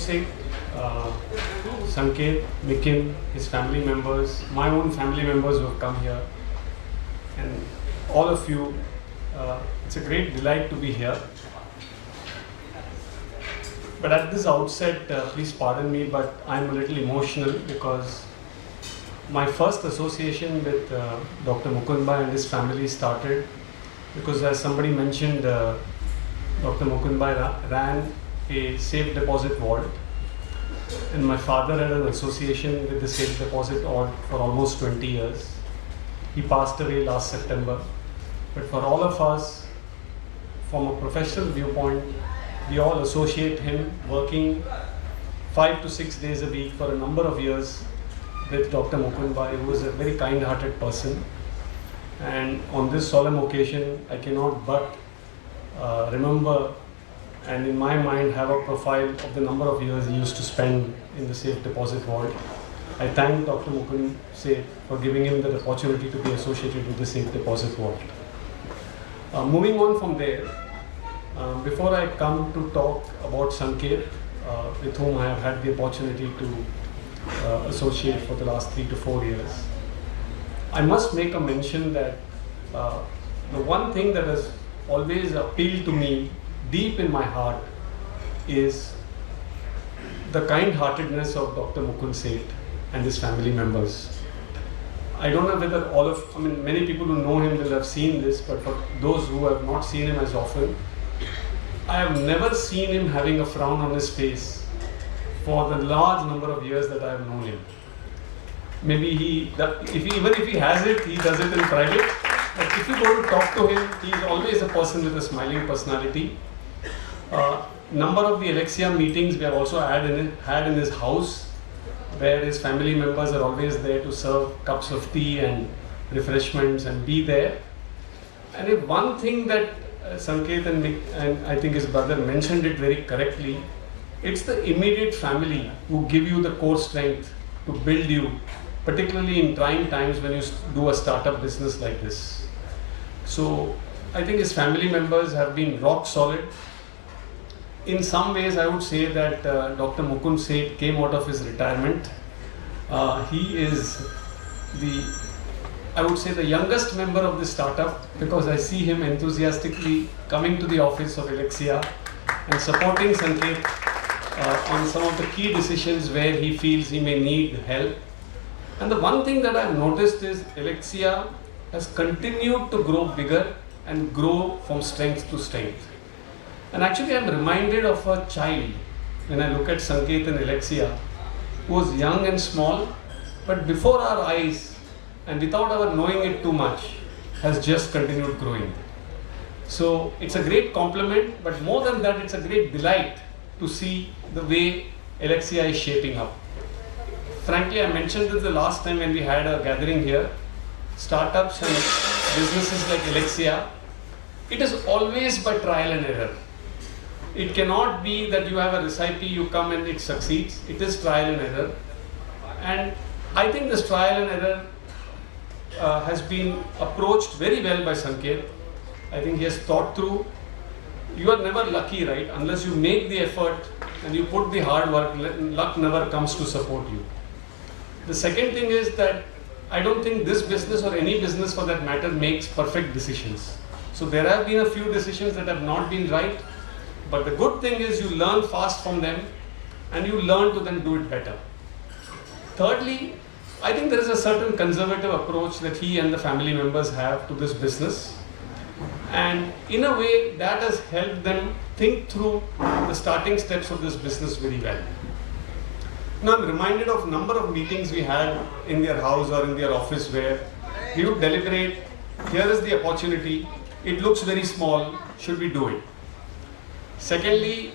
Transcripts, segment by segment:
Singh, Sanket, Nikin, his family members, my own family members who have come here, and all of you. It's a great delight to be here. But at this outset, please pardon me, but I'm a little emotional because my first association with Dr. Mukundbhai and his family started because, as somebody mentioned, Dr. Mukundbhai ran a safe deposit vault, and my father had an association with the safe deposit vault for almost 20 years. He passed away last September. But for all of us, from a professional viewpoint, we all associate him working 5 to 6 days a week for a number of years with Dr. Mukundbhai, who was a very kind-hearted person. And on this solemn occasion, I cannot but remember and in my mind have a profile of the number of years he used to spend in the safe deposit vault. I thank Dr. Mukund for giving him the opportunity to be associated with the safe deposit vault. Moving on from there, before I come to talk about Sanket, with whom I have had the opportunity to associate for the last 3 to 4 years, I must make a mention that the one thing that has always appealed to me deep in my heart is the kind-heartedness of Dr. Mukund Seth and his family members. I don't know whether many people who know him will have seen this, but for those who have not seen him as often, I have never seen him having a frown on his face for the large number of years that I have known him. Maybe even if he has it, he does it in private. But if you go to talk to him, he is always a person with a smiling personality. Number of the Alexia meetings we have also had in his house, where his family members are always there to serve cups of tea and refreshments and be there. And if one thing that Sanket and I think his brother mentioned it very correctly, it's the immediate family who give you the core strength to build you, particularly in trying times when you do a startup business like this. So I think his family members have been rock solid. In some ways, I would say that Dr. Mukund Seth came out of his retirement. He is the youngest member of this startup, because I see him enthusiastically coming to the office of Alexia and supporting Sanket on some of the key decisions where he feels he may need help. And the one thing that I've noticed is Alexia has continued to grow bigger and grow from strength to strength. And actually, I'm reminded of a child when I look at Sanket and Alexia, who was young and small, but before our eyes and without our knowing it too much, has just continued growing. So it's a great compliment, but more than that, it's a great delight to see the way Alexia is shaping up. Frankly, I mentioned this the last time when we had a gathering here. Startups and businesses like Alexia, it is always by trial and error. It cannot be that you have a recipe, you come and it succeeds. It is trial and error. And I think this trial and error has been approached very well by Sanket. I think he has thought through. You are never lucky, right? Unless you make the effort and you put the hard work, luck never comes to support you. The second thing is that I don't think this business or any business for that matter makes perfect decisions. So there have been a few decisions that have not been right. But the good thing is you learn fast from them and you learn to then do it better. Thirdly, I think there is a certain conservative approach that he and the family members have to this business. And in a way, that has helped them think through the starting steps of this business very well. Now, I'm reminded of a number of meetings we had in their house or in their office where we would deliberate, here is the opportunity, it looks very small, should we do it? Secondly,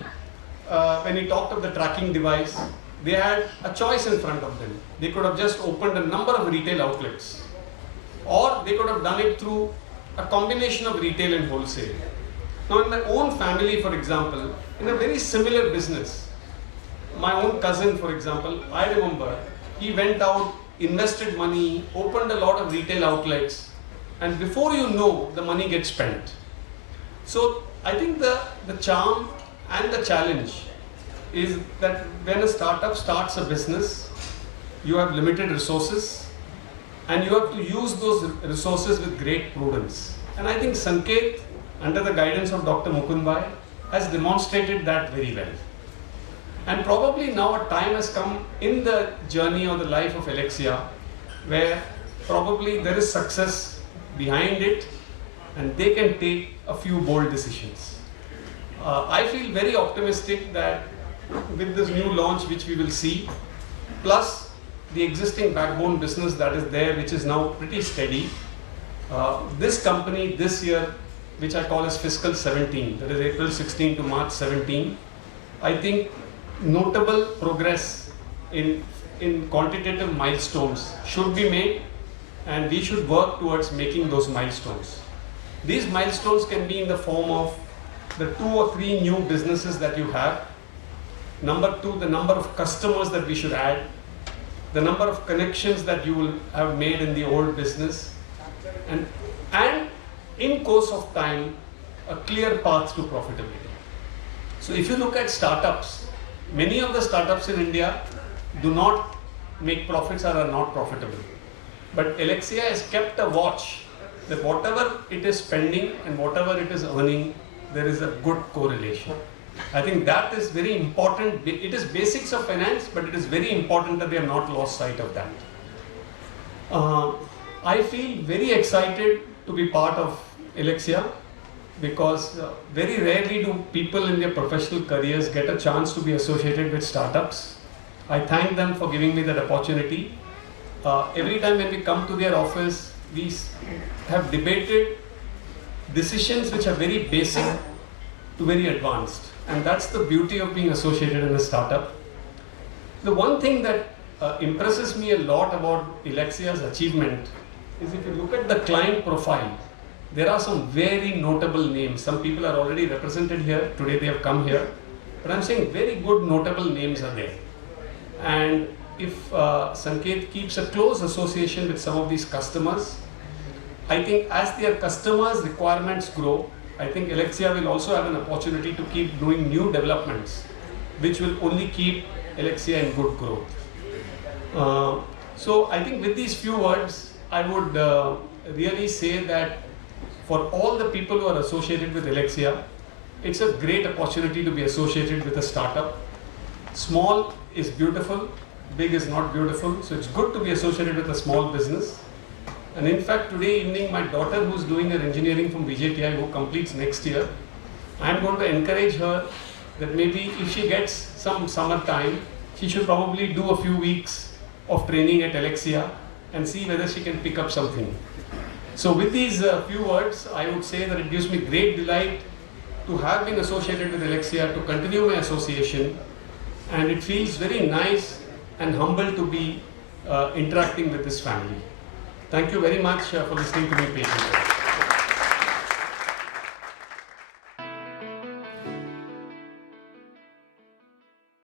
when he talked of the tracking device, they had a choice in front of them. They could have just opened a number of retail outlets, or they could have done it through a combination of retail and wholesale. Now, in my own family, for example, in a very similar business, my own cousin, for example, I remember he went out, invested money, opened a lot of retail outlets, and before you know, the money gets spent. So I think the charm and the challenge is that when a startup starts a business, you have limited resources and you have to use those resources with great prudence. And I think Sanket, under the guidance of Dr. Mukundbhai, has demonstrated that very well. And probably now a time has come in the journey or the life of Alexia where probably there is success behind it and they can take a few bold decisions. I feel very optimistic that with this new launch which we will see, plus the existing backbone business that is there, which is now pretty steady, this company this year, which I call as fiscal 17, that is April 16 to March 17, I think notable progress in quantitative milestones should be made, and we should work towards making those milestones. These milestones can be in the form of the 2 or 3 new businesses that you have. Number 2, the number of customers that we should add, the number of connections that you will have made in the old business, and in course of time, a clear path to profitability. So if you look at startups, many of the startups in India do not make profits or are not profitable. But Alexia has kept a watch that whatever it is spending and whatever it is earning, there is a good correlation. I think that is very important. It is basics of finance, but it is very important that they have not lost sight of that. I feel very excited to be part of Alexia because very rarely do people in their professional careers get a chance to be associated with startups. I thank them for giving me that opportunity. Every time when we come to their office, we have debated decisions which are very basic to very advanced, and that's the beauty of being associated in a startup. The one thing that impresses me a lot about Alexia's achievement is if you look at the client profile, there are some very notable names. Some people are already represented here, today they have come here, but I'm saying very good notable names are there. And if Sanket keeps a close association with some of these customers, I think as their customers' requirements grow, I think Alexia will also have an opportunity to keep doing new developments, which will only keep Alexia in good growth. So I think with these few words, I would really say that for all the people who are associated with Alexia, it's a great opportunity to be associated with a startup. Small is beautiful, big is not beautiful, so it's good to be associated with a small business. And in fact, today evening, my daughter, who's doing her engineering from VJTI, who completes next year, I'm going to encourage her that maybe if she gets some summer time, she should probably do a few weeks of training at Alexia and see whether she can pick up something. So with these few words, I would say that it gives me great delight to have been associated with Alexia, to continue my association, and it feels very nice and humble to be interacting with this family. Thank you very much for listening to me patiently.